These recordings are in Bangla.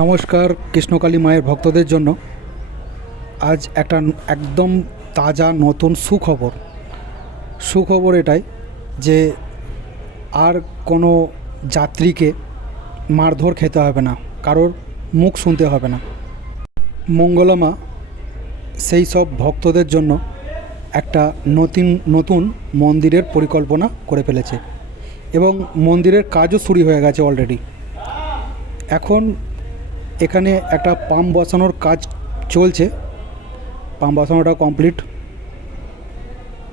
নমস্কার কৃষ্ণকালী মায়ের ভক্তদের জন্য। আজ একটা একদম তাজা নতুন সুখবর। সুখবর এটাই যে আর কোনো যাত্রীকে মারধর খেতে হবে না, কারোর মুখ শুনতে হবে না। মঙ্গলামা সেই সব ভক্তদের জন্য একটা নতুন নতুন মন্দিরের পরিকল্পনা করে ফেলেছে। এবং মন্দিরের কাজও শুরু হয়ে গেছে অলরেডি এখন এখানে একটা পাম্প বসানোর কাজ চলছে। পাম্প বসানোটা কমপ্লিট।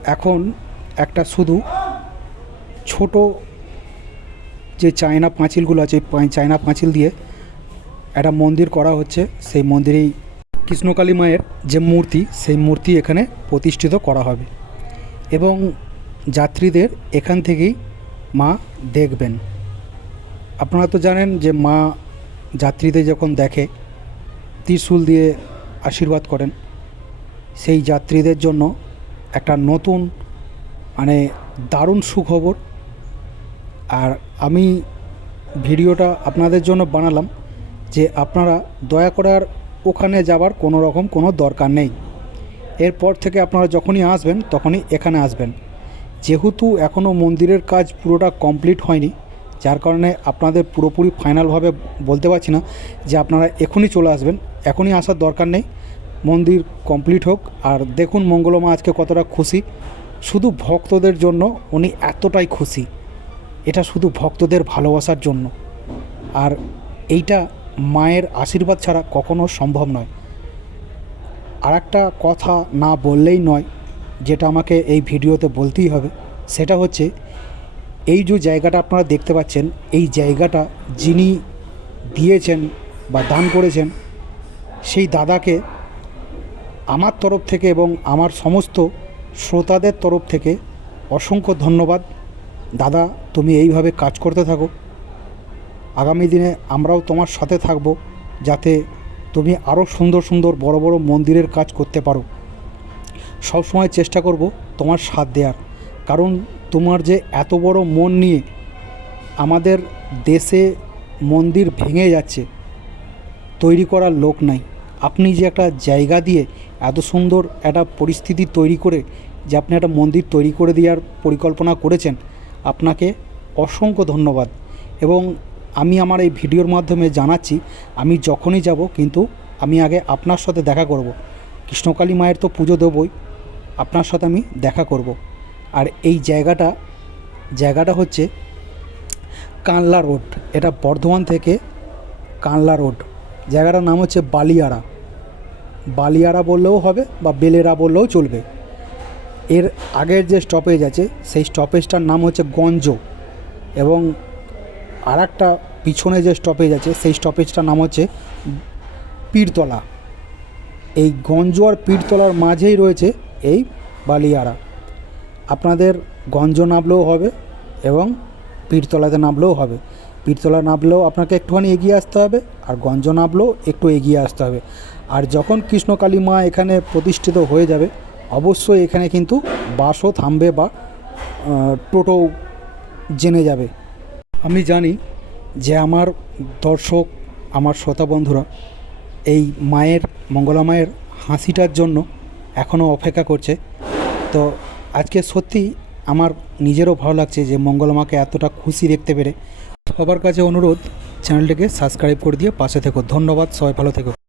এখন একটা শুধু ছোট যে চায়না পাঁচিলগুলো আছে চায়না পাঁচিল দিয়ে একটা মন্দির করা হচ্ছে। সেই মন্দিরেই কৃষ্ণকালী মায়ের যে মূর্তি, সেই মূর্তি এখানে প্রতিষ্ঠিত করা হবে। এবং যাত্রীদের এখান থেকেই মা দেখবেন। আপনারা তো জানেন যে মা যাত্রীদের যখন দেখে, ত্রিশূল দিয়ে আশীর্বাদ করেন। সেই যাত্রীদের জন্য একটা নতুন মানে দারুণ সুখবর। আর আমি ভিডিওটা আপনাদের জন্য বানালাম যে আপনারা দয়া করে আর ওখানে যাবার কোনো রকম কোনো দরকার নেই। এরপর থেকে আপনারা যখনই আসবেন, তখনই এখানে আসবেন। যেহেতু এখনও মন্দিরের কাজ পুরোটা কমপ্লিট হয়নি যার কারণে আপনাদের পুরোপুরি ফাইনালভাবে বলতে পারছি না যে আপনারা এখনই চলে আসবেন, এখনই আসার দরকার নেই। মন্দির কমপ্লিট হোক, আর দেখুন মঙ্গলমা আজকে কতটা খুশি। শুধু ভক্তদের জন্য উনি এতটাই খুশি। এটা শুধু ভক্তদের ভালোবাসার জন্য। আর এইটা মায়ের আশীর্বাদ ছাড়া কখনো সম্ভব নয়। আর একটা কথা না বললেই নয়, যেটা আমাকে এই ভিডিওতে বলতেই হবে, সেটা হচ্ছে এই যে জায়গাটা আপনারা দেখতে পাচ্ছেন, এই জায়গাটা যিনি দিয়েছেন বা দান করেছেন, সেই দাদাকে আমার তরফ থেকে এবং আমার সমস্ত শ্রোতাদের তরফ থেকে অসংখ্য ধন্যবাদ। দাদা, তুমি এইভাবে কাজ করতে থাকো। আগামী দিনে আমরাও তোমার সাথে থাকব, যাতে তুমি আরও সুন্দর সুন্দর বড় বড় মন্দিরের কাজ করতে পারো। সবসময় চেষ্টা করব তোমার সাথ দেওয়ার কারণ তোমার যে এত বড় মন নিয়ে আমাদের দেশে মন্দির ভেঙে যাচ্ছে, তৈরি করার লোক নাই। আপনি যে একটা জায়গা দিয়ে এত সুন্দর একটা পরিস্থিতি তৈরি করে, যে আপনি একটা মন্দির তৈরি করে দেওয়ার পরিকল্পনা করেছেন, আপনাকে অসংখ্য ধন্যবাদ। এবং আমি আমার এই ভিডিওর মাধ্যমে জানাচ্ছি, আমি যখনই যাব, কিন্তু আমি আগে আপনার সাথে দেখা করব। কৃষ্ণকালী মায়ের তো পুজো দেবই, আপনার সাথে আমি দেখা করব। আর এই জায়গাটা জায়গাটা হচ্ছে কানলা রোড। এটা বর্ধমান থেকে কানলা রোড। জায়গাটার নাম হচ্ছে বালিয়াড়া। বালিয়াড়া বললেও হবে বা বেলেরা বললেও চলবে। এর আগের যে স্টপেজ আছে, সেই স্টপেজটার নাম হচ্ছে গঞ্জ। এবং আর একটা পিছনে যে স্টপেজ আছে, সেই স্টপেজটার নাম হচ্ছে পীরতলা। এই গঞ্জ আর পীরতলার মাঝেই রয়েছে এই বালিয়াড়া। আপনাদের গঞ্জ নামলেও হবে এবং পীরতলাতে নামলেও হবে। পীরতলা নামলেও আপনাকে একটুখানি এগিয়ে আসতে হবে আর গঞ্জ নামলেও একটু এগিয়ে আসতে হবে। আর যখন কৃষ্ণকালী মা এখানে প্রতিষ্ঠিত হয়ে যাবে, অবশ্যই এখানে কিন্তু বাসও থামবে বা টোটো জেনে যাবে। আমি জানি যে আমার দর্শক, আমার শ্রোতা বন্ধুরা, এই মায়ের, মঙ্গলা মায়ের হাসিটার জন্য এখনও অপেক্ষা করছে। তো আজকে সত্যি আমার নিজেরও ভালো লাগছে যে মঙ্গলমাকে এতটা খুশি দেখতে পেরে। সবার কাছে অনুরোধ, চ্যানেলটিকে সাবস্ক্রাইব করে দিয়ে পাশে থেকো। ধন্যবাদ, সবাই ভালো থেকো।